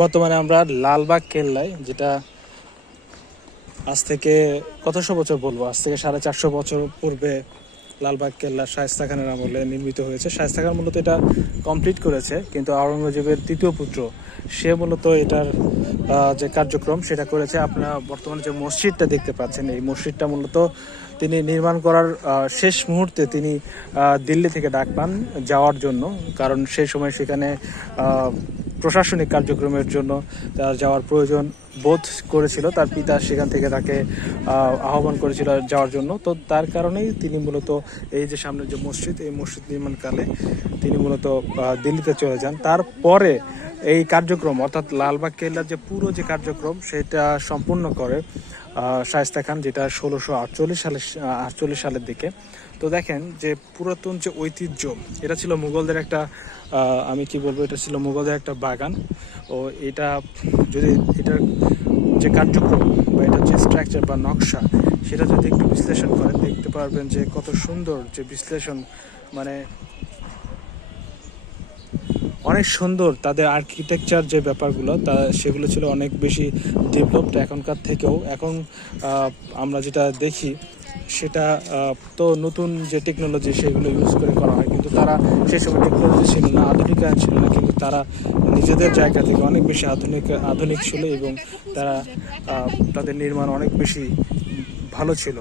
বর্তমানে আমরা লালবাগ কেল্লায়, যেটা আজ থেকে কতশো বছর বলব? আজ থেকে সাড়ে চারশো বছর পূর্বে লালবাগ কেল্লা শায়স্তা খানের আমলে নির্মিত হয়েছে। শায়স্তা খান মূলত এটা কমপ্লিট করেছে, কিন্তু আওরঙ্গজেবের তৃতীয় পুত্র, সে মূলত এটার যে কার্যক্রম, সেটা করেছে। আপনারা বর্তমানে যে মসজিদটা দেখতে পাচ্ছেন, এই মসজিদটা মূলত তিনি নির্মাণ করার শেষ মুহূর্তে তিনি দিল্লি থেকে ডাক পান যাওয়ার জন্য। কারণ সেই সময় সেখানে প্রশাসনিক কার্যক্রমের জন্য তার যাওয়ার প্রয়োজন বোধ করেছিল। তার পিতা সেখান থেকে তাকে আহ্বান করেছিল যাওয়ার জন্য। তো তার কারণেই তিনি মূলত এই যে সামনে যে মসজিদ, এই মসজিদ নির্মাণকালে তিনি মূলত দিল্লিতে চলে যান। তারপরে এই কার্যক্রম, অর্থাৎ লালবাগ কেল্লার যে পুরো যে কার্যক্রম, সেটা সম্পূর্ণ করে শায়েস্তা খান, যেটা ষোলোশো আটচল্লিশ সালে আটচল্লিশ সালের দিকে। তো দেখেন যে পুরাতন যে ঐতিহ্য, এটা ছিল মুঘলদের একটা আমি কি বলব, এটা ছিল মুঘলদের একটা বাগান। ও, এটা যদি এটার যে কার্যক্রম বা এটার যে স্ট্রাকচার বা নকশা, সেটা যদি একটু বিশ্লেষণ করেন, দেখতে পারবেন যে কত সুন্দর যে বিশ্লেষণ মানে অনেক সুন্দর তাদের আর্কিটেকচার যে ব্যাপারগুলো, তা সেগুলো ছিল অনেক বেশি ডেভেলপড এখনকার থেকেও। এখন আমরা যেটা দেখি, সেটা তো নতুন যে টেকনোলজি সেগুলো ইউজ করে করা হয়, কিন্তু তারা সেই সময় টেকনোলজি ছিল না আধুনিকায়ন ছিল না, কিন্তু তারা নিজেদের জায়গা থেকে অনেক বেশি আধুনিক আধুনিক ছিল এবং তারা তাদের নির্মাণ অনেক বেশি ভালো ছিল।